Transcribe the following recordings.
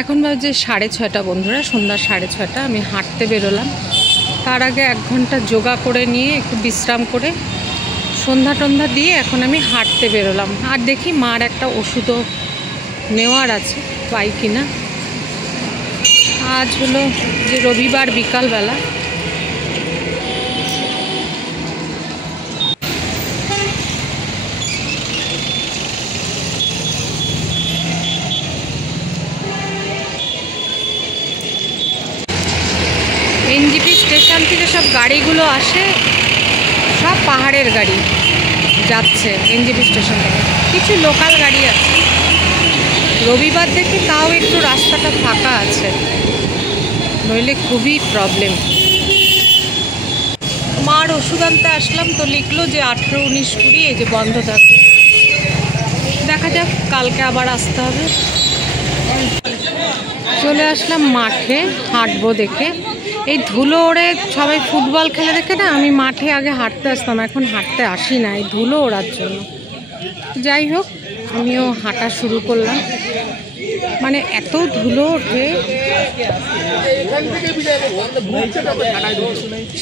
এখন বাজে 6:30 বন্ধুরা, সন্ধ্যা 6:30। আমি হাঁটতে বেরোলাম। তার আগে 1 ঘন্টা যোগা করে নিয়ে একটু বিশ্রাম করে সন্ধ্যা টন্ধা দিয়ে এখন আমি হাঁটতে বেরোলাম। আর দেখি মার একটা ওষুধও নেওয়ার আছে, পাই কিনা। আজ হলো যে রবিবার বিকালবেলা। এনজিপি স্টেশন থেকে সব গাড়িগুলো আসে, সব পাহাড়ের গাড়ি যাচ্ছে এনজিপি স্টেশন থেকে। কিছু লোকাল গাড়ি আছে। রবিবার দেখে তাও একটু রাস্তাটা ফাঁকা আছে, নইলে খুবই প্রবলেম। মার ওষুধ আনতে আসলাম, তো লিখলো যে 18, 19, 20 এই যে বন্ধ থাকে। দেখা যাক, কালকে আবার আসতে হবে। চলে আসলাম মাঠে হাঁটবো দেখে। এই ধুলো ওড়ে সবাই ফুটবল খেলে দেখে না, আমি মাঠে আগে হাঁটতে আসতাম, এখন হাঁটতে আসি না এই ধুলো ওড়ার জন্য। যাই হোক, আমিও হাঁটা শুরু করলাম। মানে এত ধুলো ওঠে,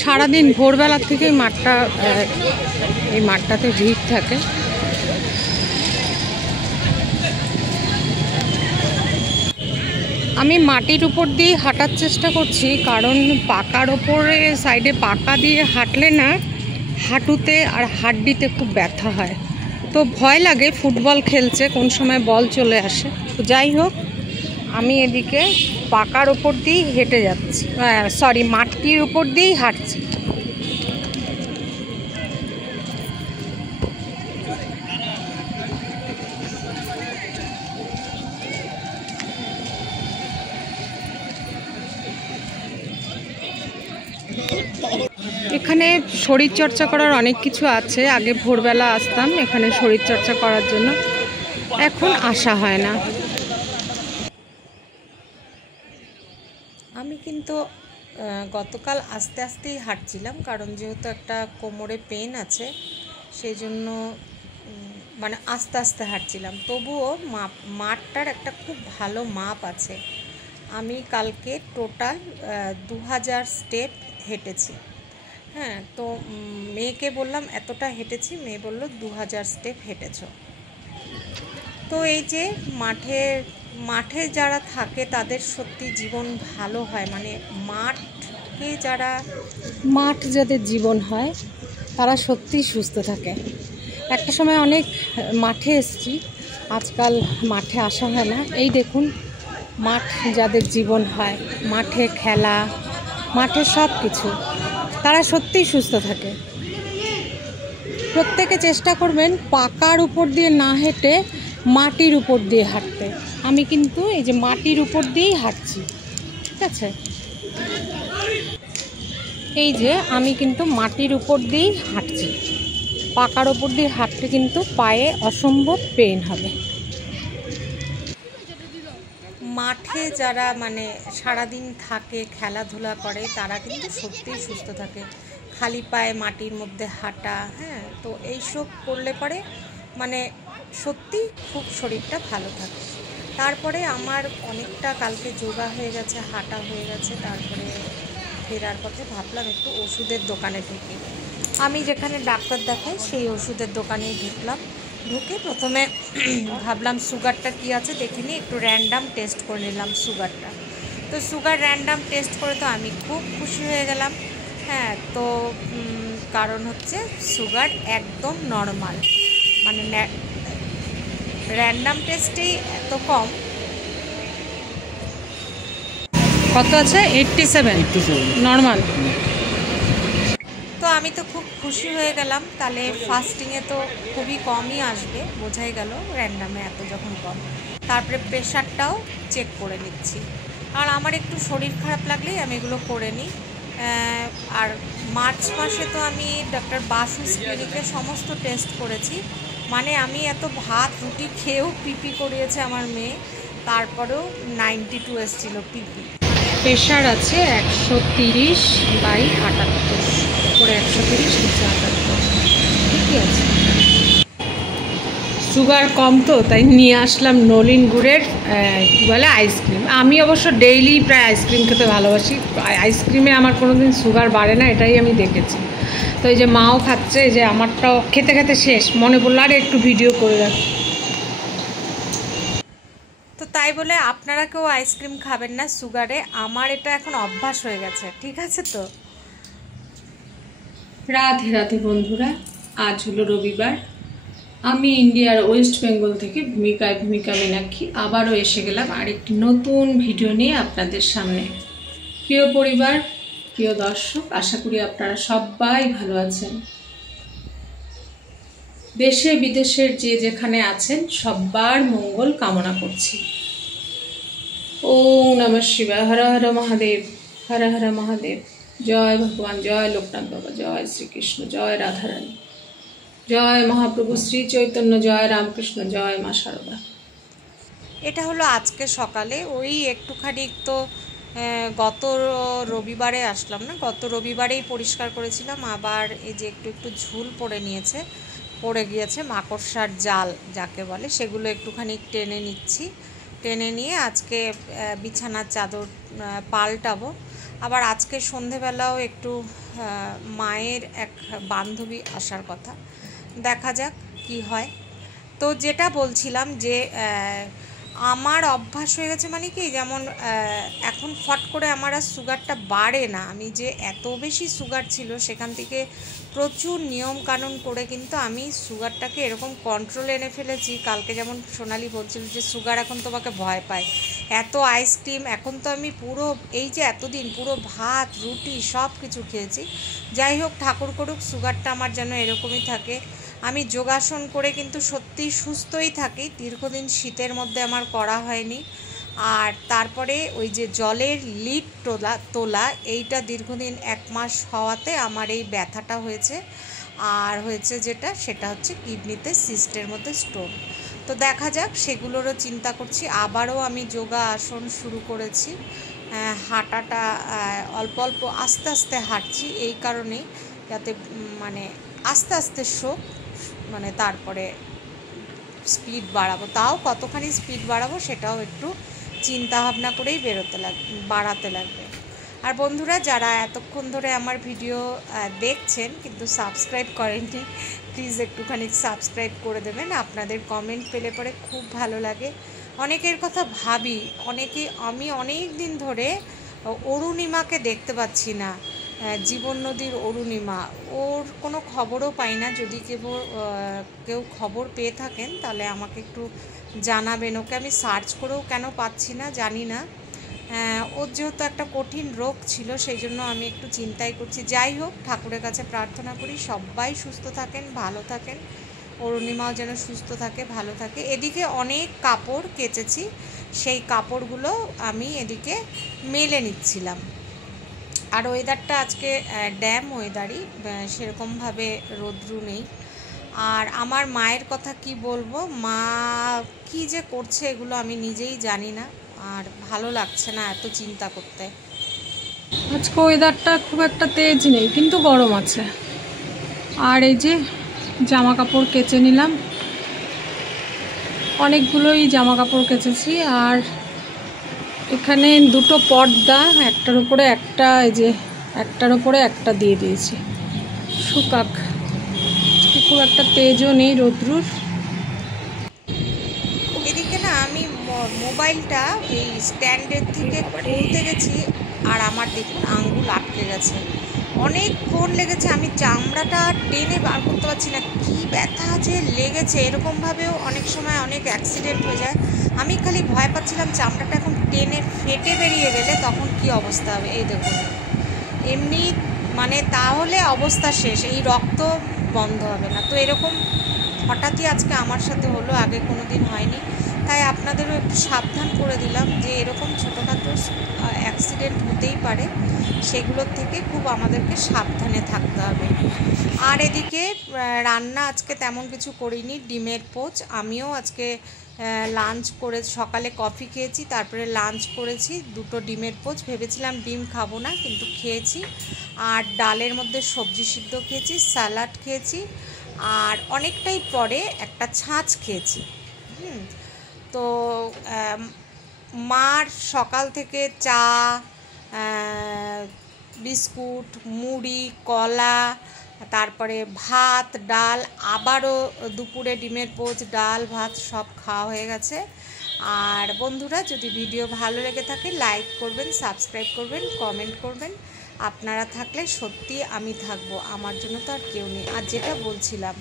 সারাদিন ভোরবেলার থেকে এই মাঠটাতে ভিড় থাকে। আমি মাটির উপর দিয়ে হাঁটার চেষ্টা করছি, কারণ পাকার ওপরে সাইডে পাকা দিয়ে হাঁটলে না হাঁটুতে আর হাড্ডিতে খুব ব্যথা হয়। তো ভয় লাগে, ফুটবল খেলছে, কোন সময় বল চলে আসে। তো যাই হোক, আমি এদিকে পাকার ওপর দিয়েই হেঁটে যাচ্ছি, মাটির উপর দিয়েই হাঁটছি। এখানে শরীরচর্চা করার অনেক কিছু আছে। আগে ভোরবেলা আসতাম এখানে শরীরচর্চা করার জন্য, এখন আসা হয় না। আমি কিন্তু গতকাল আস্তে আস্তেই হাঁটছিলাম, কারণ যেহেতু একটা কোমরে পেন আছে, সেই জন্য মানে আস্তে আস্তে হাঁটছিলাম। তবুও মাঠটার একটা খুব ভালো মাপ আছে। আমি কালকে টোটাল 2000 স্টেপ হেঁটেছি। হ্যাঁ, তো মেয়েকে বললাম এতটা হেঁটেছি, মেয়ে বলল 2000 স্টেপ হেঁটেছ। তো এই যে মাঠে যারা থাকে তাদের সত্যি জীবন ভালো হয়। মানে মাঠ যাদের জীবন হয় তারা সত্যিই সুস্থ থাকে। একটা সময় অনেক মাঠে এসেছি, আজকাল মাঠে আসা হয় না। এই দেখুন, মাঠ যাদের জীবন হয়, মাঠে খেলা, মাঠে সব কিছু, তারা সত্যিই সুস্থ থাকে। প্রত্যেকে চেষ্টা করবেন পাকার উপর দিয়ে না হেঁটে মাটির উপর দিয়ে হাঁটতে। আমি কিন্তু এই যে মাটির উপর দিয়েই হাঁটছি, ঠিক আছে? এই যে আমি কিন্তু মাটির উপর দিয়েই হাঁটছি। পাকার উপর দিয়ে হাঁটতে কিন্তু পায়ে অসম্ভব পেইন হবে। মাঠে যারা মানে সারাদিন থাকে, খেলাধুলা করে, তারা কিন্তু সত্যিই সুস্থ থাকে। খালি পায়ে মাটির মধ্যে হাঁটা, হ্যাঁ, তো এইসব করলে পরে মানে সত্যি খুব শরীরটা ভালো থাকে। তারপরে আমার অনেকটা কালকে যোগা হয়ে গেছে, হাঁটা হয়ে গেছে। তারপরে ফেরার পথে ভাবলাম একটু ওষুধের দোকানে ঢুকি। আমি যেখানে ডাক্তার দেখাই সেই ওষুধের দোকানেই ঢুকলাম। ঢুকে প্রথমে ভাবলাম সুগারটা কী আছে দেখে নিই, একটু র্যান্ডাম টেস্ট করে নিলাম সুগারটা। তো সুগার র্যান্ডাম টেস্ট করে তো আমি খুব খুশি হয়ে গেলাম। হ্যাঁ, তো কারণ হচ্ছে সুগার একদম নর্মাল, মানে র্যান্ডাম টেস্টেই এত কম। কত আছে? 87 নর্মাল। তো আমি তো খুব খুশি হয়ে গেলাম। তাহলে ফাস্টিংয়ে তো খুবই কমই আসবে, বোঝাই গেল র্যান্ডামে এত যখন কম। তারপরে প্রেশারটাও চেক করে নিচ্ছি। আর আমার একটু শরীর খারাপ লাগলেই আমি এগুলো করে নিই। আর মার্চ মাসে তো আমি ডক্টর বাসু ক্লিনিকে সমস্ত টেস্ট করেছি। মানে আমি এত ভাত রুটি খেয়েও পিপি করিয়েছে আমার মেয়ে, তারপরেও 92 এসেছিল পিপি। প্রেশার আছে 130/78, উপরে 130, নিচে 78, ঠিকই আছে। সুগার কম তো তাই নিয়ে আসলাম নলিন গুড়ের কী বলে আইসক্রিম। আমি অবশ্য ডেইলি প্রায় আইসক্রিম খেতে ভালোবাসি, আইসক্রিমে আমার কোনো দিন সুগার বাড়ে না, এটাই আমি দেখেছি। তো এই যে মাও খাচ্ছে, এই যে আমারটাও খেতে খেতে শেষ, মনে পড়লো আর একটু ভিডিও করে রাখি। তো তাই বলে আপনারা কেউ আইসক্রিম খাবেন না সুগারে, আমার এটা এখন অভ্যাস হয়ে গেছে, ঠিক আছে? তো রাধে রাধে বন্ধুরা, আজ হলো রবিবার। আমি ইন্ডিয়ার ওয়েস্ট বেঙ্গল থেকে ভূমিকা মীনাক্ষী আবারও এসে গেলাম আরেকটি নতুন ভিডিও নিয়ে আপনাদের সামনে। প্রিয় পরিবার, প্রিয় দর্শক, আশা করি আপনারা সবাই ভালো আছেন। দেশে বিদেশের যে যেখানে আছেন সবার মঙ্গল কামনা করছি। ওম নমঃ শিবায়। হর হর মহাদেব, হর হর মহাদেব। জয় ভগবান, জয় লোকনাথ বাবা, জয় শ্রীকৃষ্ণ, জয় রাধারানী, জয় মহাপ্রভু শ্রী চৈতন্য, জয় রামকৃষ্ণ, জয় মা শারদা। এটা হলো আজকে সকালে, ওই একটুখানি তো গত রবিবারে আসলাম না, গত রবিবারেই পরিষ্কার করেছিলাম, আবার এই যে একটু একটু ঝুল পড়ে গিয়েছে, মাকড়সার জাল যাকে বলে, সেগুলো একটুখানি টেনে নিচ্ছি। টেনে নিয়ে আজকে বিছানার চাদর পাল্টাবো। আবার আজকে সন্ধেবেলাও একটু মায়ের এক বান্ধবী আসার কথা, দেখা যাক কি হয়। তো যেটা বলছিলাম যে আমার অভ্যাস হয়ে গেছে, মানে কি, যেমন এখন ফট করে আমার আর সুগারটা বাড়ে না। আমি যে এত বেশি সুগার ছিল, সেখান থেকে প্রচুর নিয়ম কানুন করে কিন্তু আমি সুগারটাকে এরকম কন্ট্রোলে এনে ফেলেছি। কালকে যেমন সোনালি বলছিল যে সুগার এখন তোমাকে ভয় পায়, এত আইসক্রিম, এখন তো আমি পুরো এই যে এতদিন পুরো ভাত রুটি সব কিছু খেয়েছি। যাই হোক, ঠাকুর করুক সুগারটা আমার যেন এরকমই থাকে। আমি যোগাসন করে কিন্তু সত্যিই সুস্থই থাকি, দীর্ঘদিন শীতের মধ্যে আমার করা হয়নি। আর তারপরে ওই যে জলের লিড তোলা এইটা দীর্ঘদিন 1 মাস হওয়াতে আমার এই ব্যথাটা হয়েছে। আর হয়েছে সেটা হচ্ছে কিডনিতে সিস্টের মধ্যে স্টোন। তো দেখা যাক, সেগুলোরও চিন্তা করছি। আবারও আমি যোগা আসন শুরু করেছি। হাঁটাটা অল্প অল্প আস্তে আস্তে হাঁটছি, এই কারণেই যাতে মানে আস্তে আস্তে মানে তারপরে স্পিড বাড়াবো। তাও কতখানি স্পিড বাড়াবো সেটাও একটু চিন্তা ভাবনা করেই বাড়াতে লাগবে। আর বন্ধুরা, যারা এতক্ষণ ধরে আমার ভিডিও দেখছেন কিন্তু সাবস্ক্রাইব করেননি, প্লিজ একটুখানি সাবস্ক্রাইব করে দেবেন। আপনাদের কমেন্ট পেলে পরে খুব ভালো লাগে। অনেকের কথা ভাবি, আমি অনেক দিন ধরে অরুণিমাকে দেখতে পাচ্ছি না, জীবন নদীর অরুণিমা, ওর কোনো খবরও পাই না। যদি কেউ খবর পেয়ে থাকেন তাহলে আমাকে একটু জানাবেন। ওকে আমি সার্চ করেও কেন পাচ্ছি না জানি না। ওর যেহেতু একটা কঠিন রোগ ছিল, সেই জন্য আমি একটু চিন্তাই করছি। যাই হোক, ঠাকুরের কাছে প্রার্থনা করি সবাই সুস্থ থাকেন, ভালো থাকেন, অরুণিমাও যেন সুস্থ থাকে, ভালো থাকে। এদিকে অনেক কাপড় কেচেছি, সেই কাপড়গুলো আমি এদিকে মেলে নিচ্ছিলাম। আর ওয়েদারটা আজকে ড্যাম ওয়েদারই, সেরকমভাবে রৌদ্র নেই। আর আমার মায়ের কথা কি বলবো, মা কি যে করছে এগুলো আমি নিজেই জানি না, আর ভালো লাগছে না এত চিন্তা করতে। আজকে ওয়েদারটা খুব একটা তেজ নেই, কিন্তু গরম আছে। আর এই যে জামা কাপড় কেচে নিলাম, অনেকগুলোই জামা কাপড় কেচেছি। আর এখানে দুটো পর্দা, একটার উপরে একটা, এই যে একটার উপরে একটা দিয়ে দিয়েছি শুকাক। খুব একটা তেজও নেই রৌদ্রুর। এদিকে না আমি মোবাইলটা এই স্ট্যান্ডের থেকে খুলতে গেছি, আর আমার দেখুন আঙ্গুল আটকে গেছে, অনেকক্ষণ লেগেছে। আমি চামড়াটা টেনে বার করতে পারছি না, কী ব্যথা যে লেগেছে। এরকমভাবেও অনেক সময় অনেক অ্যাক্সিডেন্ট হয়ে যায়। আমি খালি ভয় পাচ্ছিলাম চামড়াটা এখন টেনে ফেটে বেরিয়ে গেলে তখন কি অবস্থা হবে। এই দেখুন, এমনি মানে তাহলে অবস্থা শেষ, এই রক্ত বন্ধ হবে না। তো এরকম হঠাৎই আজকে আমার সাথে হলো, আগে কোনো দিন হয়নি। তাই আপনাদেরও একটু সাবধান করে দিলাম যে এরকম ছোটোখাটো অ্যাক্সিডেন্ট হতেই পারে, সেগুলোর থেকে খুব আমাদেরকে সাবধানে থাকতে হবে। আর এদিকে রান্না আজকে তেমন কিছু করিনি, ডিমের পোচ। আমিও আজকে লাঞ্চ করে, সকালে কফি খেয়েছি, তারপরে লাঞ্চ করেছি, 2টো ডিমের পোচ। ভেবেছিলাম ডিম খাবো না, কিন্তু খেয়েছি। আর ডালের মধ্যে সবজি সিদ্ধ খেয়েছি, স্যালাড খেয়েছি, আর অনেকটাই পরে একটা ছাঁচ খেয়েছি। তো মার সকাল থেকে চা, বিস্কুট, মুড়ি, কলা, তারপরে ভাত, ডাল, আবারও দুপুরে ডিমের পোচ, ডাল, ভাত সব খাওয়া হয়ে গেছে। আর বন্ধুরা, যদি ভিডিও ভালো লেগে থাকে লাইক করবেন, সাবস্ক্রাইব করবেন, কমেন্ট করবেন। আপনারা থাকলে সত্যি আমি থাকবো, আমার জন্য তো আর কেউ নেই। আর যেটা বলছিলাম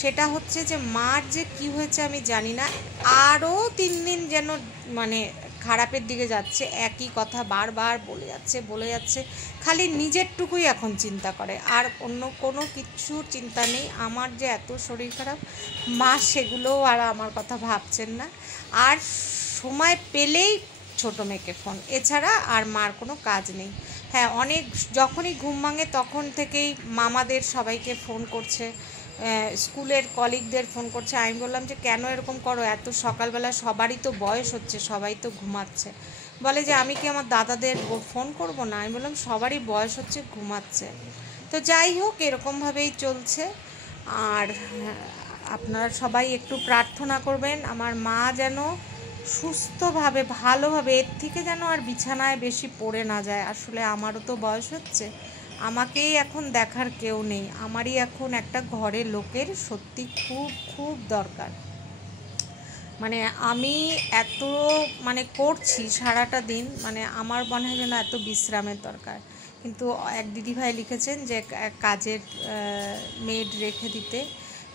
সেটা হচ্ছে যে মার যে কি হয়েছে আমি জানি না, আরও 3 দিন যেন মানে খারাপের দিকে যাচ্ছে, একই কথা বারবার বলে যাচ্ছে, খালি নিজেরটুকুই এখন চিন্তা করে, আর অন্য কোনো কিছুর চিন্তা নেই। আমার যে এত শরীর খারাপ, মা সেগুলোও আর আমার কথা ভাবছেন না। আর সময় পেলেই ছোটো মেয়েকে ফোন, এছাড়া আর মার কোনো কাজ নেই। হ্যাঁ, অনেক যখনই ঘুম ভাঙে তখন থেকেই মামাদের সবাইকে ফোন করছে, স্কুলের কলিগদের ফোন করছে। আমি বললাম যে কেন এরকম করো, এত সকালবেলা সবারই তো বয়স হচ্ছে, সবাই তো ঘুমাচ্ছে। বলে যে আমি কি আমার দাদাদের ফোন করব না? আমি বললাম সবারই বয়স হচ্ছে, ঘুমাচ্ছে। তো যাই হোক, এরকমভাবেই চলছে। আর আপনারা সবাই একটু প্রার্থনা করবেন আমার মা যেন সুস্থভাবে ভালোভাবে, এর থেকে যেন আর বিছানায় বেশি পড়ে না যায়। আসলে আমারও তো বয়স হচ্ছে, আমাকেই এখন দেখার কেউ নেই, আমারই এখন একটা ঘরের লোকের সত্যি খুব খুব দরকার। মানে আমি এত করছি সারাটা দিন, আমার মনে হয় যেন এত বিশ্রামের দরকার। কিন্তু এক দিদিভাই লিখেছেন যে কাজের মেড রেখে দিতে।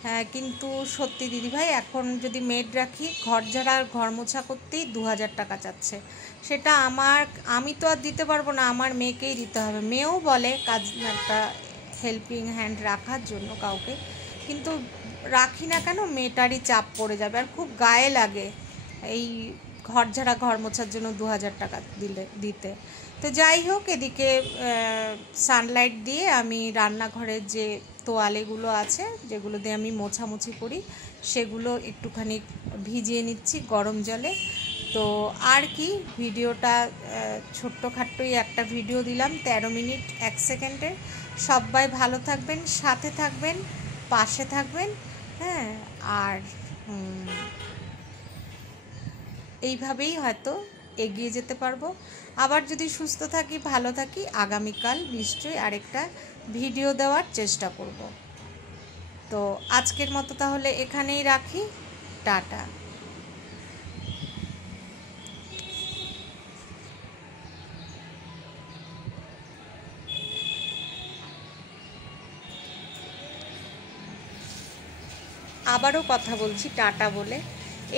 হ্যাঁ, কিন্তু সত্যি দিদিভাই, এখন যদি মেড রাখি ঘর ঝাড়া আর ঘর মোছা করতেই 2000 টাকা চাচ্ছে। সেটা আমি তো আর দিতে পারবো না, আমার মেয়েকেই দিতে হবে। মেয়েও বলে কাজ, একটা হেল্পিং হ্যান্ড রাখার জন্য কাউকে, কিন্তু রাখি না কেন, মেয়েটারই চাপ পড়ে যাবে, আর খুব গায়ে লাগে এই ঘর ঝাড়া ঘর মোছার জন্য 2000 টাকা দিতে। তো যাই হোক, এদিকে সানলাইট দিয়ে আমি রান্নাঘরের যে তোয়ালেগুলো আছে, যেগুলো দিয়ে আমি মোছামুছি করি, সেগুলো একটুখানি ভিজিয়ে নিচ্ছি গরম জলে। তো আর কি, ভিডিওটা ছোট্টখাট্টোই একটা ভিডিও দিলাম, 13 মিনিট 1 সেকেন্ডের। সবাই ভালো থাকবেন, সাথে থাকবেন, পাশে থাকবেন। হ্যাঁ, আর এইভাবেই হয়তো এগিয়ে যেতে পারবো। আবার যদি সুস্থ থাকি, ভালো থাকি, আগামীকাল নিশ্চয়ই আরেকটা ভিডিও দেওয়ার চেষ্টা করব। তো আজকের মতো তাহলে এখানেই রাখি, টাটা। আবারও কথা বলছি টাটা বলে।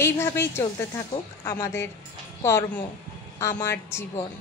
এইভাবেই চলতে থাকুক আমাদের কর্ম, আমার জীবন।